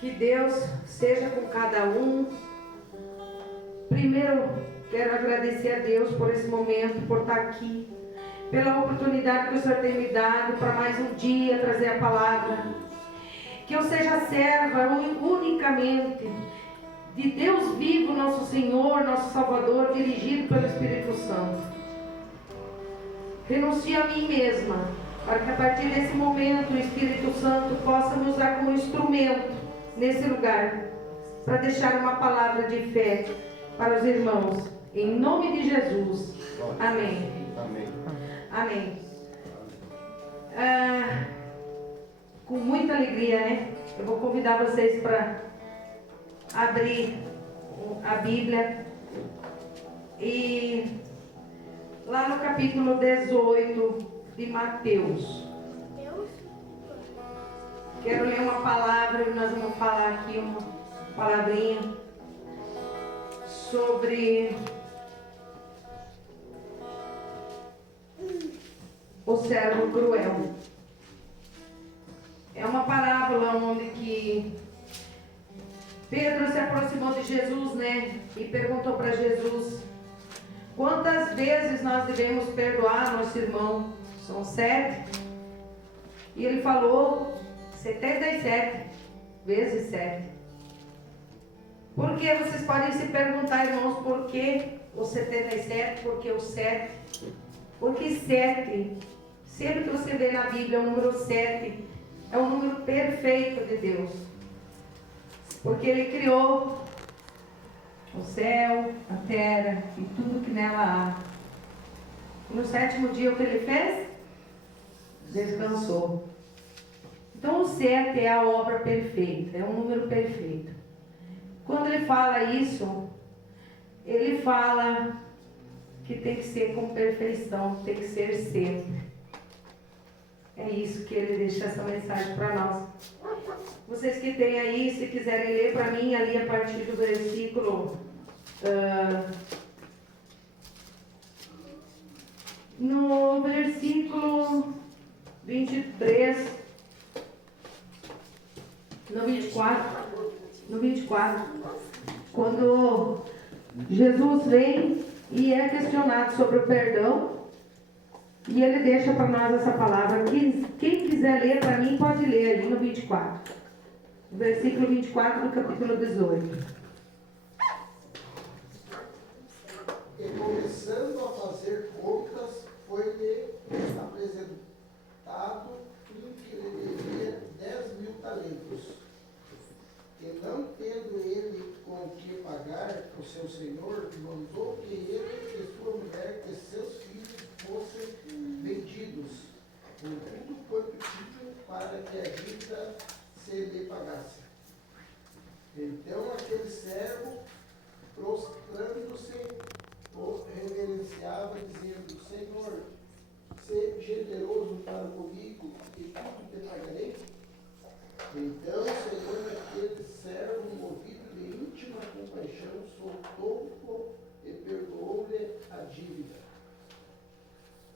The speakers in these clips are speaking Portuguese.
Que Deus seja com cada um. Primeiro, quero agradecer a Deus por esse momento, por estar aqui, pela oportunidade que o Senhor tem me dado para mais um dia trazer a palavra. Que eu seja serva unicamente de Deus vivo, nosso Senhor, nosso Salvador, dirigido pelo Espírito Santo. Renuncio a mim mesma, para que a partir desse momento o Espírito Santo possa me usar como instrumento nesse lugar, para deixar uma palavra de fé para os irmãos, em nome de Jesus. Amém. Amém. Amém. Com muita alegria, né? Eu vou convidar vocês para abrir a Bíblia e lá no capítulo 18 de Mateus. Quero ler uma palavra e nós vamos falar aqui uma palavrinha sobre o servo cruel. É uma parábola onde que Pedro se aproximou de Jesus, né? E perguntou para Jesus: quantas vezes nós devemos perdoar nosso irmão? São 7. E ele falou 77 vezes 7. Por que vocês podem se perguntar, irmãos, por que o 77? Por que o 7? Porque 7, sempre que você vê na Bíblia o número 7, é o número perfeito de Deus. Porque Ele criou o céu, a terra e tudo que nela há. E no 7º dia o que Ele fez? Descansou. Então o 7 é a obra perfeita, é um número perfeito. Quando Ele fala isso, Ele fala que tem que ser com perfeição, tem que ser sempre. É isso que Ele deixa essa mensagem para nós. Vocês que têm aí, se quiserem ler para mim, ali a partir do versículo no versículo 23, no 24, quando Jesus vem e é questionado sobre o perdão, e ele deixa para nós essa palavra. Quem quiser ler para mim, pode ler ali no 24. Versículo 24 do capítulo 18. E começando a fazer contas, foi-lhe apresentado um que lhe devia 10.000 talentos. E não tendo ele com que pagar o seu senhor, mandou que ele e sua mulher e seus filhos fossem vendidos, com tudo quanto tinham, para que a dívida se lhe pagasse. Então aquele servo, prostrando-se, o reverenciava, dizendo: Senhor, sê generoso para comigo, e tudo te pagarei. Então o Senhor daquele servo, movido de íntima compaixão, soltou-o e perdoou-lhe a dívida.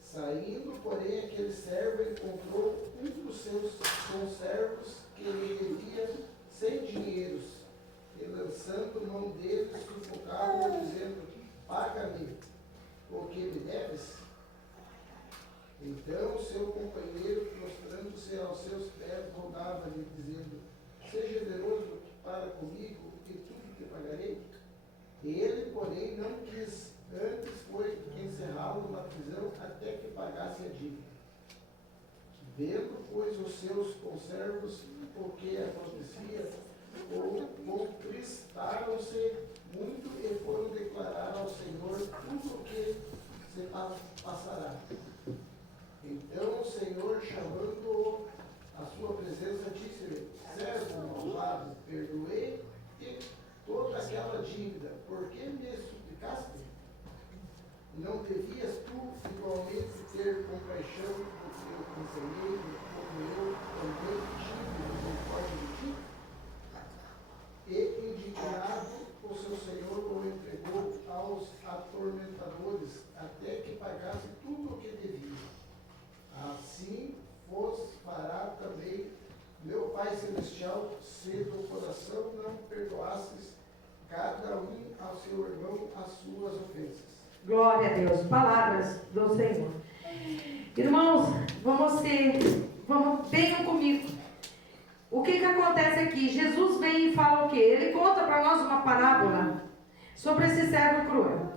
Saindo, porém, aquele servo encontrou um dos seus conservos que lhe devia 100 dinheiros, e lançando mão dele, sufocava-o, dizendo: paga-me o que me deves. Então o seu companheiro, prostrando-se aos seus pés, rogava-lhe, dizendo: seja generoso para comigo, e tudo te pagarei. Ele, porém, não quis, antes foi encerrá-lo na prisão até que pagasse a dívida. Vendo, pois, os seus conservos o que acontecia, contristaram-se muito e foram declarar ao Senhor tudo o que se passará. Então o Senhor, chamando-o à sua presença, disse-lhe: servo malvado, perdoei-te toda aquela dívida, por que me suplicaste? Não devias tu igualmente ter compaixão do teu companheiro, como eu também tive misericórdia de ti? E indignado, o seu senhor o entregou aos atormentadores, até que pagasse tudo o que devia. Assim fosse Pai Celestial, se do coração não perdoasses cada um ao seu irmão as suas ofensas. Glória a Deus. Palavras do Senhor. Irmãos, venham comigo. O que acontece aqui? Jesus vem e fala o quê? Ele conta para nós uma parábola sobre esse servo cruel.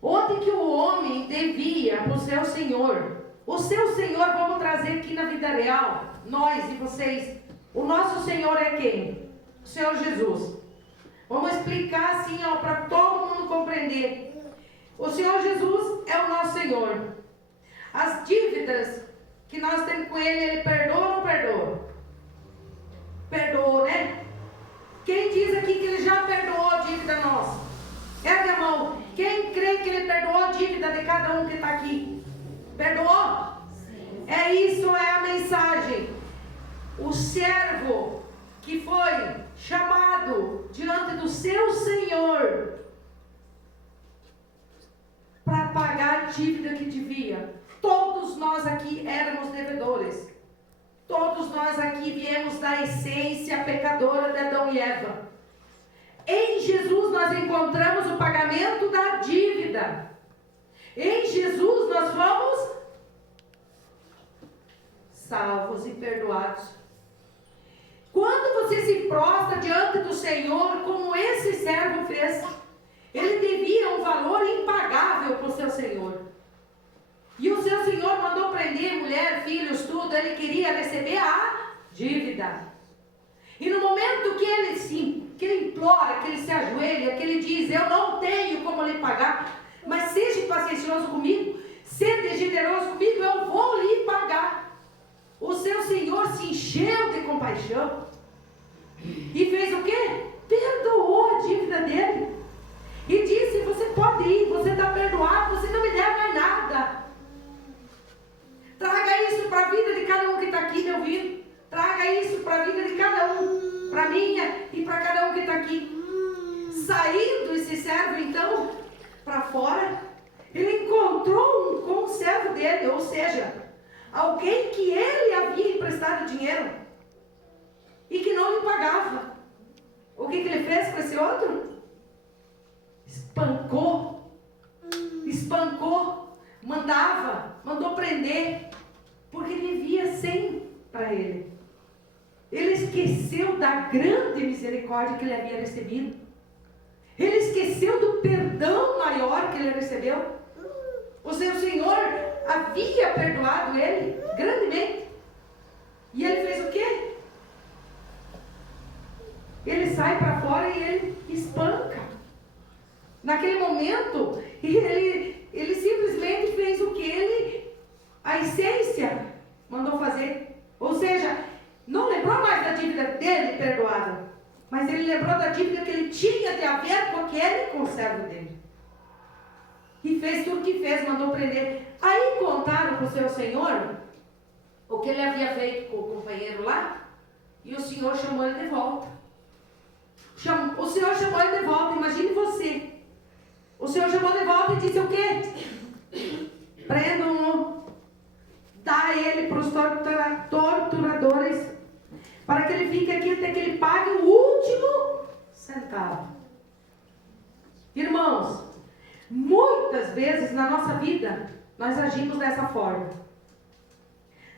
Onde que o homem devia para o seu Senhor. O seu Senhor, vamos trazer aqui na vida real, nós e vocês. O nosso Senhor é quem? O Senhor Jesus. Vamos explicar assim, para todo mundo compreender. O Senhor Jesus é o nosso Senhor. As dívidas que nós temos com Ele perdoa ou não perdoa? Perdoou, né? Quem diz aqui que Ele já perdoou a dívida nossa? Ergue a mão. Quem crê que Ele perdoou a dívida de cada um que está aqui? Perdoou? Sim. É isso, é a mensagem. O servo que foi chamado diante do seu Senhor para pagar a dívida que devia. Todos nós aqui éramos devedores. Todos nós aqui viemos da essência pecadora de Adão e Eva. Em Jesus nós encontramos o pagamento da dívida. Em Jesus nós fomos salvos e perdoados. Quando você se prostra diante do Senhor, como esse servo fez, ele devia um valor impagável para o seu Senhor. E o seu Senhor mandou prender mulher, filhos, tudo. Ele queria receber a dívida. E no momento que ele implora, que ele se ajoelha, que ele diz: eu não tenho como lhe pagar, mas seja paciencioso comigo, seja generoso comigo, eu vou lhe pagar. O seu Senhor se encheu de compaixão e fez o quê? Perdoou a dívida dele e disse: você pode ir, você está perdoado, você não me deve mais nada. Traga isso para a vida de cada um que está aqui me ouvindo. Traga isso para a vida de cada um, para a minha e para cada um que está aqui. Saindo esse servo então para fora, ele encontrou um conservo dele, ou seja, alguém que ele havia emprestado dinheiro e que não lhe pagava. O que ele fez com esse outro? Espancou, mandou prender, porque devia 100 para ele. Ele esqueceu da grande misericórdia que ele havia recebido. Ele esqueceu do perdão maior que ele recebeu. O seu Senhor havia perdoado ele grandemente. E ele fez o quê? Ele sai para fora e ele espanca. Naquele momento, ele simplesmente fez o que a essência mandou fazer. Ou seja, não lembrou mais da dívida dele perdoada, mas ele lembrou da dívida que ele tinha de haver com aquele conservo dele. E fez tudo o que fez, mandou prender. Aí contaram para o seu Senhor o que ele havia feito com o companheiro lá, e o Senhor chamou ele de volta. O Senhor chamou ele de volta, imagine você. O Senhor chamou de volta e disse o quê? Prendam-no, dá ele para os torturadores, para que ele fique aqui até que ele pague o último centavo. Irmãos, muitas vezes na nossa vida, nós agimos dessa forma.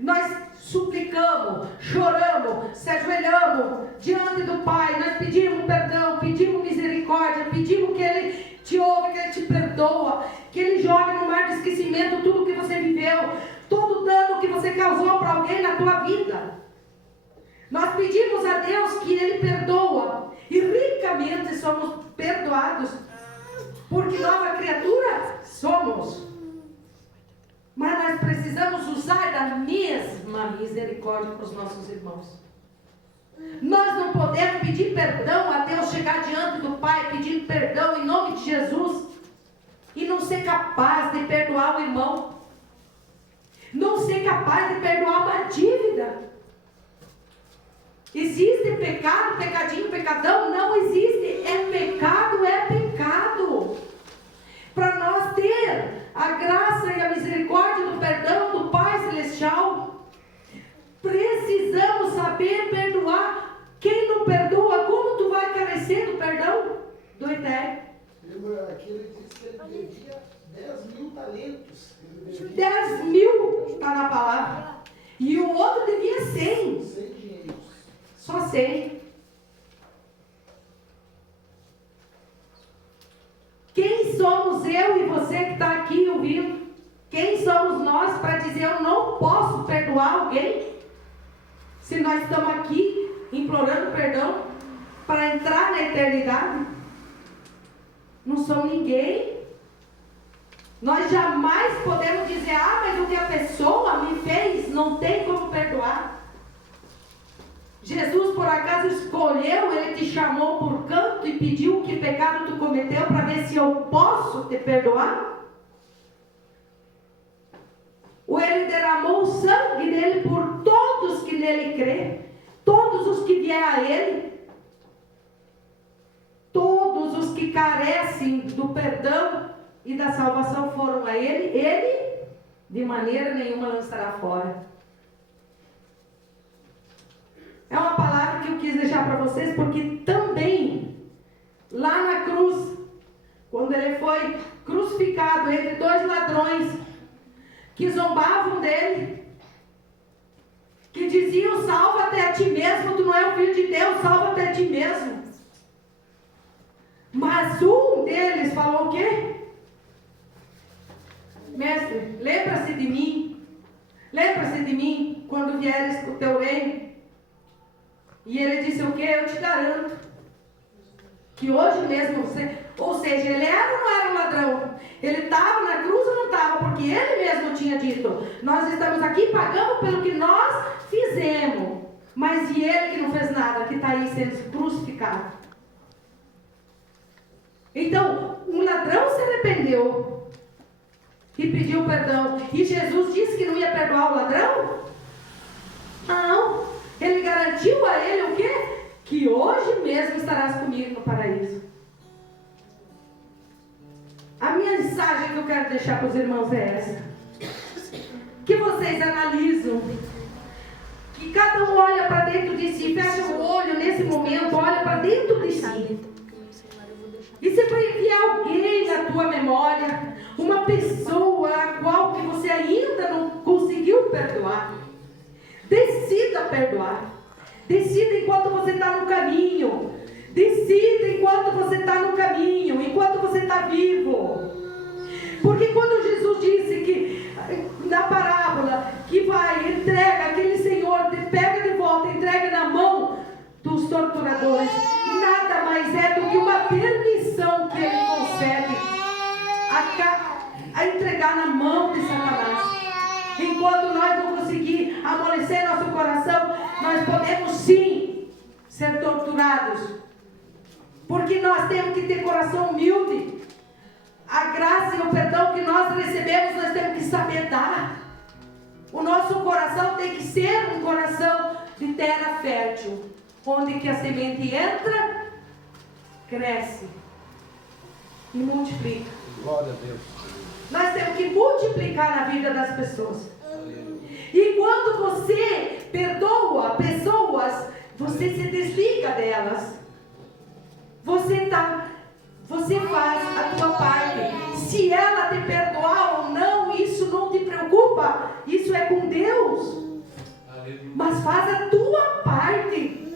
Nós suplicamos, choramos, se ajoelhamos diante do Pai, nós pedimos perdão, pedimos misericórdia, pedimos que Ele te ouve, que Ele te perdoa, que Ele jogue no mar de esquecimento tudo o que você viveu, todo o dano que você causou para alguém na tua vida. Nós pedimos a Deus que Ele perdoa, e ricamente somos perdoados, porque nova criatura somos. Mas nós precisamos usar da mesma misericórdia com os nossos irmãos. Nós não podemos pedir perdão a Deus, chegar diante do Pai pedindo perdão em nome de Jesus e não ser capaz de perdoar o irmão, não ser capaz de perdoar uma dívida. Existe pecado, pecadinho, pecadão? Não existe. É pecado, é pecado. Para nós ter a graça e a misericórdia do perdão do Pai Celestial, precisamos saber passei. Quem somos eu e você que está aqui ouvindo? Quem somos nós para dizer eu não posso perdoar alguém? Se nós estamos aqui implorando perdão para entrar na eternidade, não somos ninguém. Nós jamais podemos dizer, mas o que a pessoa me fez não tem como perdoar. Jesus por acaso escolheu, ele te chamou por canto e pediu que pecado tu cometeu para ver se eu posso te perdoar? Ou ele derramou o sangue dele por todos que nele crê, todos os que vier a ele, todos os que carecem do perdão e da salvação foram a ele de maneira nenhuma lançará fora. É uma palavra que eu quis deixar para vocês, porque também, lá na cruz, quando ele foi crucificado entre dois ladrões, que zombavam dele, que diziam, salva-te a ti mesmo, tu não é o filho de Deus, salva-te a ti mesmo. Mas um deles falou o quê? Mestre, lembra-se de mim, quando vieres o teu reino. E ele disse o quê? Eu te garanto, que hoje mesmo você, ou seja, ele era ou não era um ladrão? Ele estava na cruz ou não estava? Porque ele mesmo tinha dito, nós estamos aqui, pagamos pelo que nós fizemos. Mas e ele que não fez nada, que está aí sendo crucificado? Então, um ladrão se arrependeu e pediu perdão. E Jesus disse que não ia perdoar o ladrão? Não. Ele garantiu a ele o quê? Que hoje mesmo estarás comigo no paraíso. A mensagem que eu quero deixar para os irmãos é essa. Que vocês analisam. Que cada um olha para dentro de si. Fecha o olho nesse momento. Olha para dentro de si. E se vier alguém na tua memória, uma pessoa a qual que você ainda não conseguiu perdoar, decida perdoar. Decida enquanto você está no caminho. Decida enquanto você está no caminho, enquanto você está vivo. Porque quando Jesus disse que, na parábola, que vai, entrega aquele senhor, pega de volta, entrega na mão dos torturadores, nada mais é do que uma permissão que ele concede a entregar na mão de Satanás. Enquanto nós não conseguir amolecer nosso coração, nós podemos sim ser torturados. Porque nós temos que ter coração humilde. A graça e o perdão que nós recebemos, nós temos que saber dar. O nosso coração tem que ser um coração de terra fértil, onde que a semente entra, cresce e multiplica. Glória a Deus. Nós temos que multiplicar na vida das pessoas. E quando você perdoa pessoas, você se desliga delas. Você faz a tua parte. Se ela te perdoar ou não, isso não te preocupa. Isso é com Deus. Mas faz a tua parte.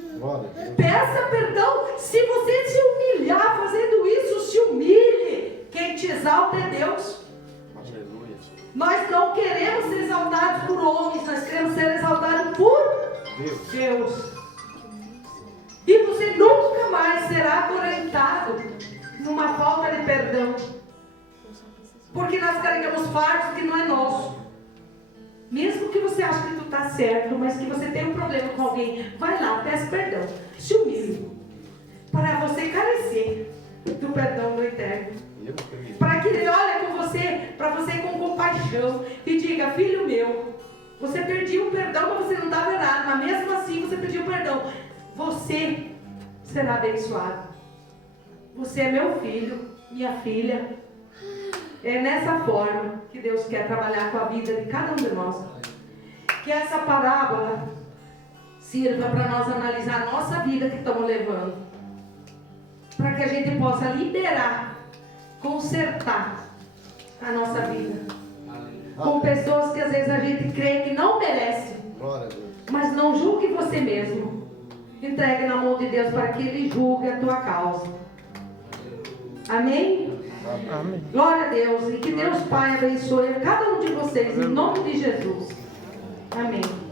Peça perdão. Se você se humilhar fazendo isso, se humilhe. Quem te exalta é Deus. Nós não queremos ser exaltados por homens, nós queremos ser exaltados por Deus. E você nunca mais será acorrentado numa falta de perdão. Porque nós carregamos fardos que não é nosso. Mesmo que você ache que tu está certo, mas que você tem um problema com alguém, vai lá, peça perdão, se humilhe, para você carecer do perdão do Eterno. Para que ele olhe com você, para você com compaixão e diga, filho meu, você pediu perdão, mas você não estava errado, mas mesmo assim você pediu perdão. Você será abençoado. Você é meu filho, minha filha. É nessa forma que Deus quer trabalhar com a vida de cada um de nós. Que essa parábola sirva para nós analisar a nossa vida que estamos levando. Para que a gente possa liberar, consertar a nossa vida. Com pessoas que às vezes a gente crê que não merece. Mas não julgue você mesmo. Entregue na mão de Deus para que Ele julgue a tua causa. Amém? Amém. Glória a Deus. E que Deus Pai abençoe cada um de vocês, em nome de Jesus. Amém.